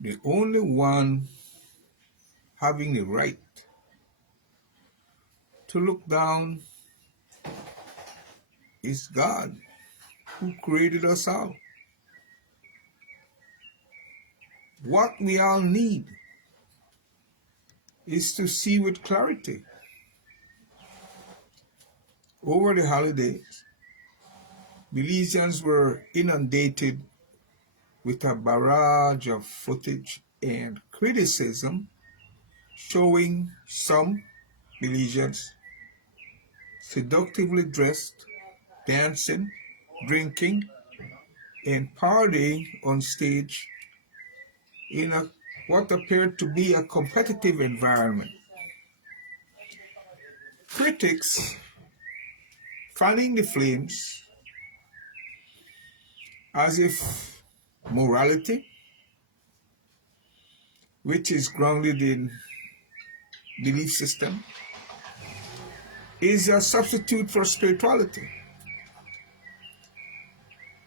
The only one having the right to look down is God, who created us all. What we all need is to see with clarity. Over the holidays, Belizeans were inundated with a barrage of footage and criticism showing some Belizeans seductively dressed, dancing, drinking, and partying on stage in what appeared to be a competitive environment. Critics fanning the flames as if morality, which is grounded in belief system, is a substitute for spirituality.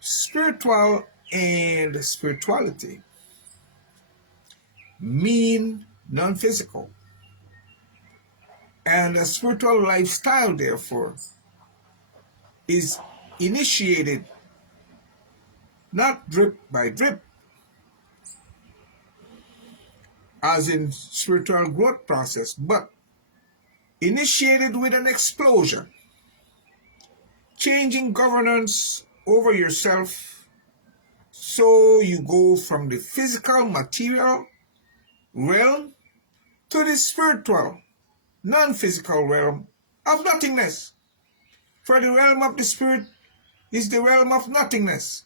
Spiritual and spirituality mean non-physical, and a spiritual lifestyle, therefore, is initiated not drip by drip, as in spiritual growth process, but initiated with an explosion, changing governance over yourself so you go from the physical material realm to the spiritual non-physical realm of nothingness. For the realm of the spirit is the realm of nothingness.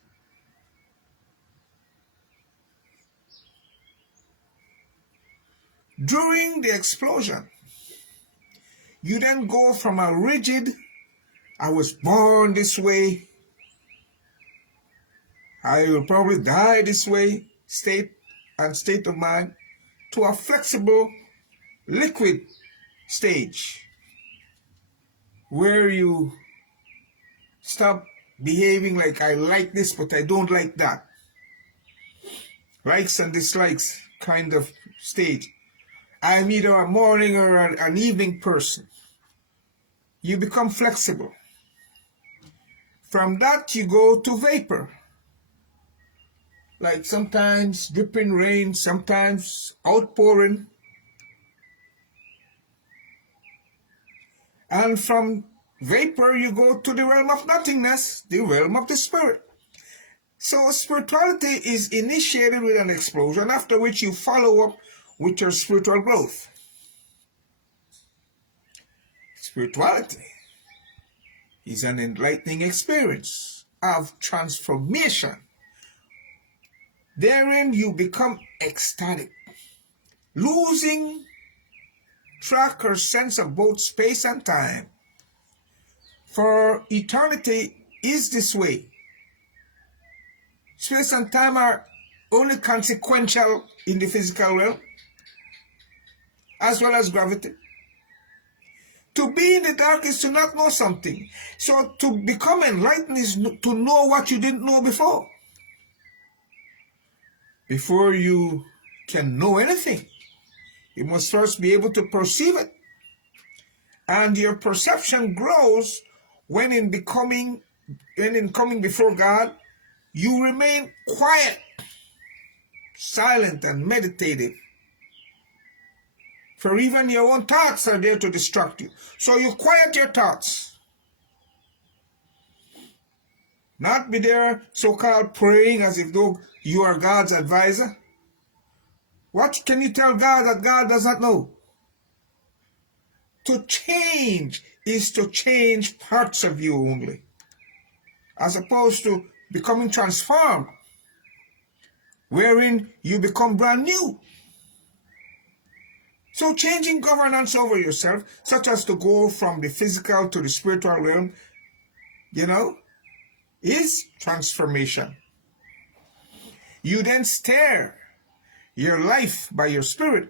During the explosion, you then go from a rigid, I was born this way, I will probably die this way state of mind, to a flexible, liquid stage where you stop behaving like I like this but I don't like that. Likes and dislikes kind of stage. I'm either a morning or an evening person. You become flexible. From that you go to vapor. Like sometimes dripping rain, sometimes outpouring. And from vapor you go to the realm of nothingness, the realm of the spirit. So spirituality is initiated with an explosion, after which you follow up with your spiritual growth. Spirituality is an enlightening experience of transformation. Therein you become ecstatic, losing track or sense of both space and time. For eternity is this way. Space and time are only consequential in the physical realm, as well as gravity. To be in the dark is to not know something. So to become enlightened is to know what you didn't know before. Before you can know anything, you must first be able to perceive it. And your perception grows when in coming before God, you remain quiet, silent, and meditative. For even your own thoughts are there to distract you. So you quiet your thoughts. Not be there so-called praying as if though you are God's advisor. What can you tell God that God does not know? To change is to change parts of you only, as opposed to becoming transformed, wherein you become brand new. So changing governance over yourself, such as to go from the physical to the spiritual realm, is transformation. You then steer your life by your spirit,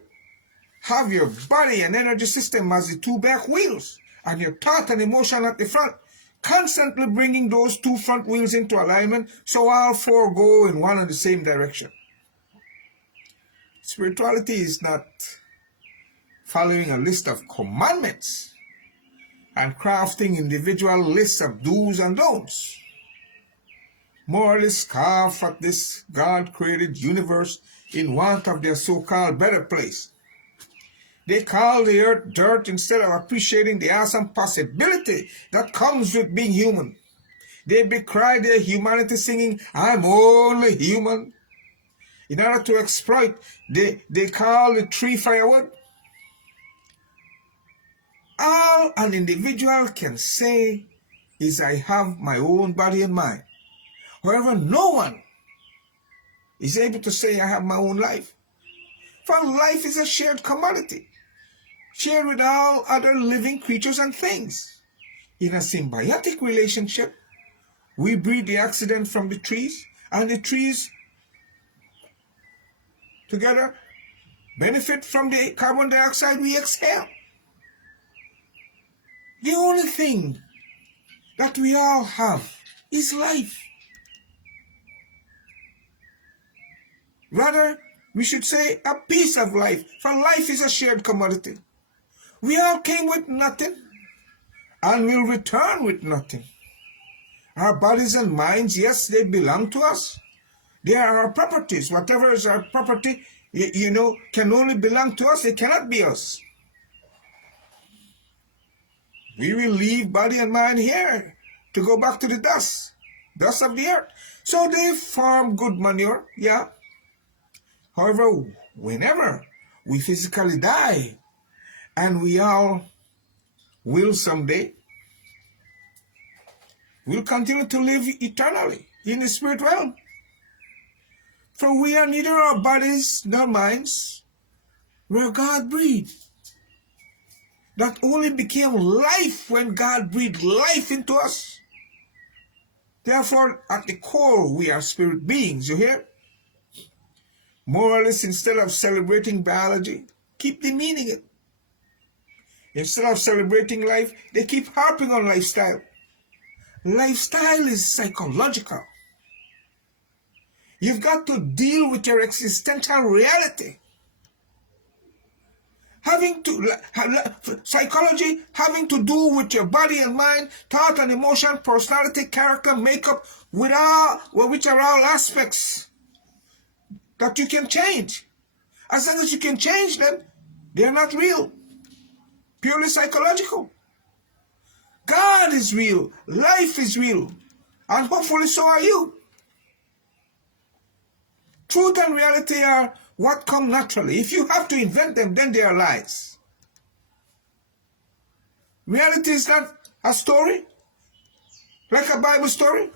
have your body and energy system as the two back wheels, and your thought and emotion at the front, constantly bringing those two front wheels into alignment so all four go in one and the same direction. Spirituality is not following a list of commandments and crafting individual lists of do's and don'ts. Moralists scoff at this God-created universe in want of their so-called better place. They call the earth dirt instead of appreciating the awesome possibility that comes with being human. They decry their humanity singing, "I'm only human." In order to exploit, they call the tree firewood. All an individual can say is, "I have my own body and mind." However, no one is able to say, "I have my own life." For life is a shared commodity, shared with all other living creatures and things. In a symbiotic relationship, we breed the oxygen from the trees, and the trees together benefit from the carbon dioxide we exhale. The only thing that we all have is life. Rather, we should say a piece of life, for life is a shared commodity. We all came with nothing and will return with nothing. Our bodies and minds, yes, they belong to us. They are our properties. Whatever is our property, can only belong to us. It cannot be us. We will leave body and mind here to go back to the dust of the earth. So they form good manure, yeah. However, whenever we physically die, and we all will someday, we'll continue to live eternally in the spirit realm. For we are neither our bodies nor minds, where God breathed. That only became life when God breathed life into us. Therefore, at the core, we are spirit beings, you hear? Moralists, instead of celebrating biology, keep demeaning it. Instead of celebrating life, they keep harping on lifestyle. Lifestyle is psychological. You've got to deal with your existential reality. Psychology having to do with your body and mind, thought and emotion, personality, character, makeup, which are all aspects that you can change. As long as you can change them, they are not real. Purely psychological. God is real. Life is real. And hopefully so are you. Truth and reality are what come naturally. If you have to invent them, then they are lies. Reality is not a story, like a Bible story.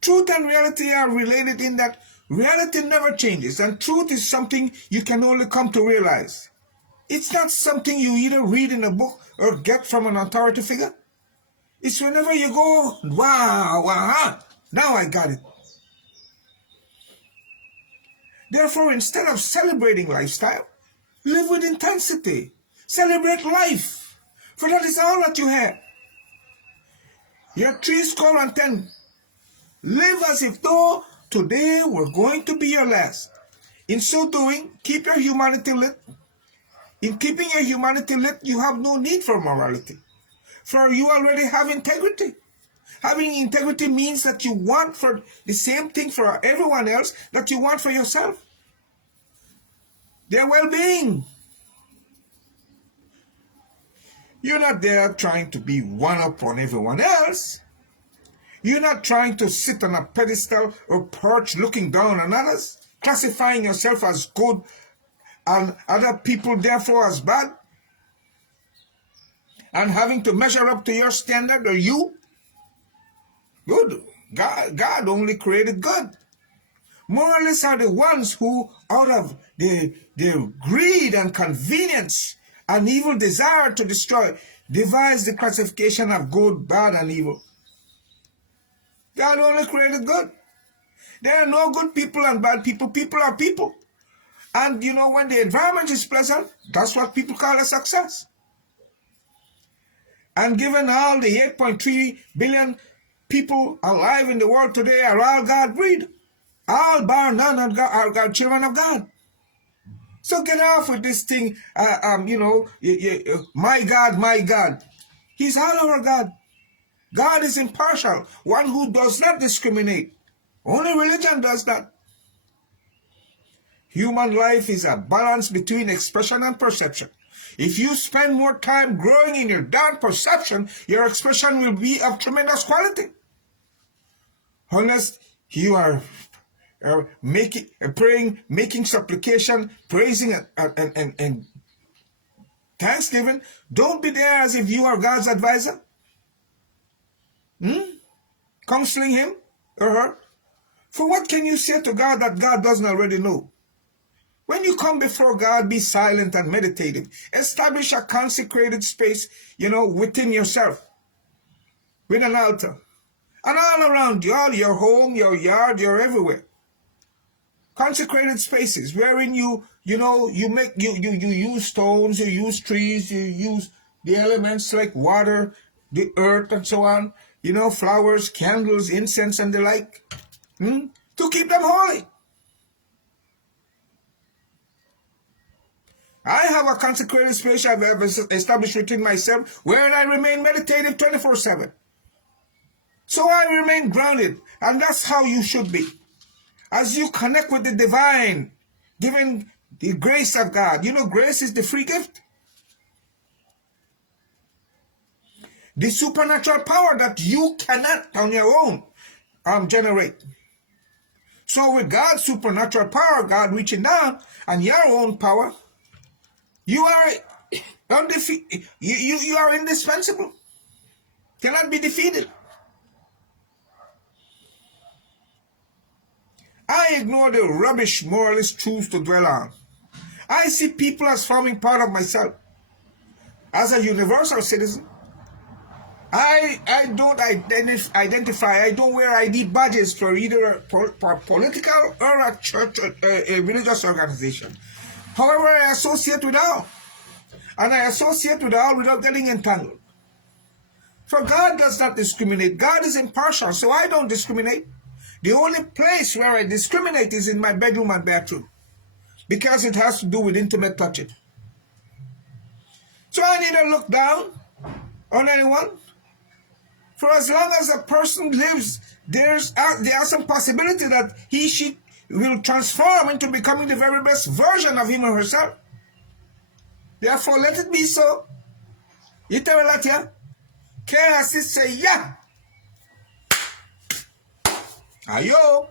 Truth and reality are related in that reality never changes, and truth is something you can only come to realize. It's not something you either read in a book or get from an authority figure. It's whenever you go, wow, now I got it. Therefore, instead of celebrating lifestyle, live with intensity. Celebrate life, for that is all that you have. Your 10. Live as if though today were going to be your last. In so doing, keep your humanity lit. In keeping your humanity lit, you have no need for morality, for you already have integrity. Having integrity means that you want for the same thing for everyone else that you want for yourself. Their well-being. You're not there trying to be one up on everyone else. You're not trying to sit on a pedestal or perch looking down on others, classifying yourself as good and other people therefore as bad, and having to measure up to your standard or you. Good. God only created good. Moralists are the ones who, out of their greed and convenience and evil desire to destroy, devise the classification of good, bad, and evil. God only created good. There are no good people and bad people. People are people. And when the environment is pleasant, that's what people call a success. And given all the 8.3 billion people alive in the world today are all God-breed. All bar none are children of God. So get off with this thing, my God, my God. He's all our God. God is impartial, one who does not discriminate. Only religion does that. Human life is a balance between expression and perception. If you spend more time growing in your dark perception, your expression will be of tremendous quality. Unless you are praying, making supplication, praising and thanksgiving, don't be there as if you are God's advisor. Counseling him or her. For what can you say to God that God doesn't already know? When you come before God, be silent and meditative. Establish a consecrated space, within yourself, with an altar. And all around you, all your home, your yard, you're everywhere. Consecrated spaces wherein you use stones, you use trees, you use the elements like water, the earth, and so on. Flowers, candles, incense, and the like. To keep them holy. I have a consecrated space I've established within myself where I remain meditative 24/7. So I remain grounded, and that's how you should be. As you connect with the divine, given the grace of God. Grace is the free gift. The supernatural power that you cannot on your own generate. So with God's supernatural power, God reaching down, and your own power, you are undefeated. You are indispensable. Cannot be defeated. I ignore the rubbish moralist truths to dwell on. I see people as forming part of myself. As a universal citizen, I don't identify. I don't wear ID badges for either a political or a church, a religious organization. However, I associate with all. And I associate with all without getting entangled. For God does not discriminate. God is impartial, so I don't discriminate. The only place where I discriminate is in my bedroom and bathroom, because it has to do with intimate touching. So I neither look down on anyone. For as long as a person lives, there are some possibility that she will transform into becoming the very best version of him or herself. Therefore, let it be so. You tell me that, yeah? Can I say, yeah? Ayo.